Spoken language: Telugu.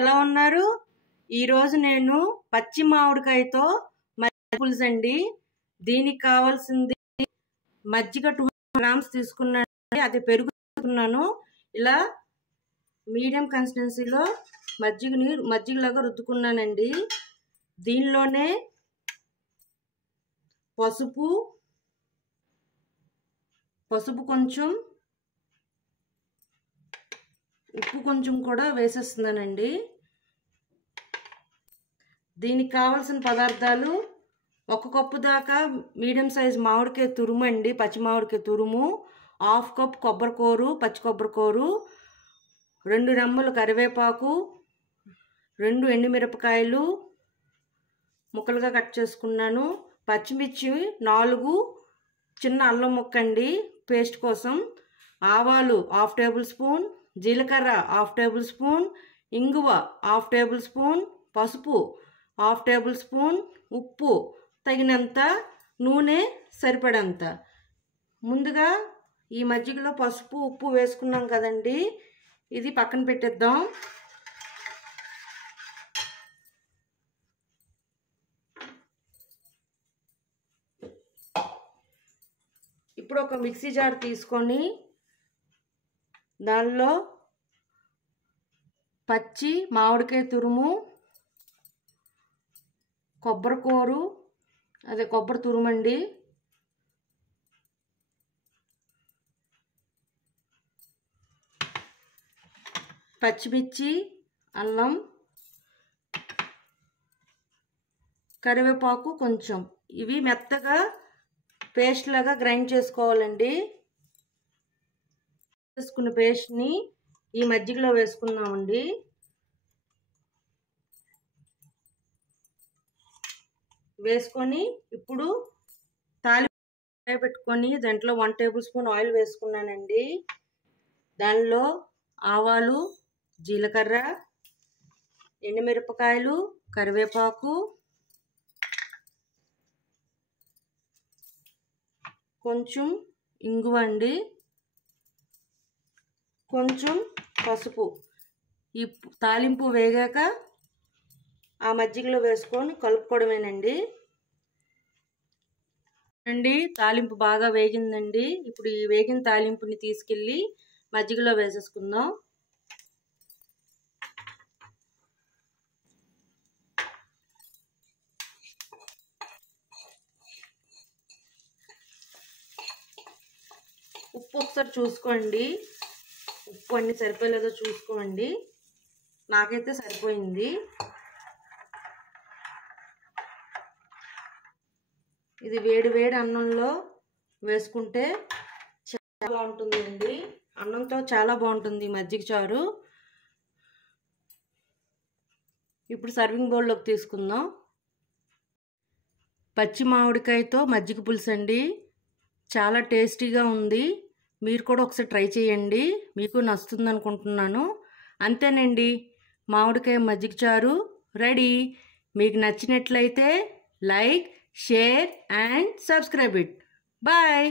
ఎలా ఉన్నారు? ఈరోజు నేను పచ్చి మామిడికాయతో మజ్జిగ పులుసు అండి. దీనికి కావాల్సింది మజ్జిగ 200 గ్రామ్స్ తీసుకున్నాను. అది పెరుగు తీసుకున్నాను. ఇలా మీడియం కన్సిస్టెన్సీలో మజ్జిగలాగా రుద్దుకున్నానండి. దీనిలోనే పసుపు కొంచెం, ఉప్పు కొంచెం కూడా వేసేస్తున్నానండి. దీనికి కావాల్సిన పదార్థాలు 1 కప్పు దాకా మీడియం సైజ్ మామిడికాయ తురుము అండి, పచ్చి మామిడికాయ తురుము, 1/2 కప్ కొబ్బరికూరు, పచ్చి కొబ్బరికూరు, 2 రెమ్మలు కరివేపాకు, 2 ఎండుమిరపకాయలు ముక్కలుగా కట్ చేసుకున్నాను, పచ్చిమిర్చి 4, చిన్న అల్లం ముక్క అండి పేస్ట్ కోసం, ఆవాలు 1/2 టేబుల్ స్పూన్, జీలకర్ర 1/2 టేబుల్ స్పూన్, ఇంగువ 1/2 టేబుల్ స్పూన్, పసుపు 1/2 టేబుల్ స్పూన్, ఉప్పు తగినంత, నూనె సరిపడంత. ముందుగా ఈ మజ్జిగలో పసుపు ఉప్పు వేసుకున్నాం కదండి, ఇది పక్కన పెట్టేద్దాం. ఇప్పుడు ఒక మిక్సీ జార్ తీసుకొని దానిలో పచ్చి మామిడికాయ తురుము, కొబ్బరికూరు అదే కొబ్బరి తురుమండి, పచ్చిమిర్చి, అల్లం, కరివేపాకు కొంచెం, ఇవి మెత్తగా పేస్ట్ లాగా గ్రైండ్ చేసుకోవాలండి. వేసుకున్న పేస్ట్ని ఈ మజ్జిగలో వేసుకున్నామండి. వేసుకొని ఇప్పుడు తాలింపు పెట్టుకొని దాంట్లో 1 టేబుల్ స్పూన్ ఆయిల్ వేసుకున్నానండి. దానిలో ఆవాలు, జీలకర్ర, ఎండుమిరపకాయలు, కరివేపాకు, కొంచెం ఇంగువ అండి, కొంచెం పసుపు. ఈ తాలింపు వేగాక ఆ మజ్జిగలో వేసుకొని కలుపుకోవడమేనండి. తాలింపు బాగా వేగిందండి. ఇప్పుడు ఈ వేగిన తాలింపుని తీసుకెళ్ళి మజ్జిగలో వేసేసుకుందాం. ఉప్పు ఒకసారి చూసుకోండి, ఉప్పు అన్నీ సరిపోలేదో చూసుకోండి. నాకైతే సరిపోయింది. ఇది వేడి అన్నంలో వేసుకుంటే చాలా బాగుంటుందండి. అన్నంతో చాలా బాగుంటుంది మజ్జిగ చారు. ఇప్పుడు సర్వింగ్ బౌల్లోకి తీసుకుందాం. పచ్చి మామిడికాయతో మజ్జిగ పులుసు అండి, చాలా టేస్టీగా ఉంది. మీరు కూడా ఒకసారి ట్రై చేయండి, మీకు నచ్చుతుంది అనుకుంటున్నాను. అంతేనండి, మామిడికాయ మజ్జిగ చారు రెడీ. మీకు నచ్చినట్లయితే like, share and subscribe it. Bye.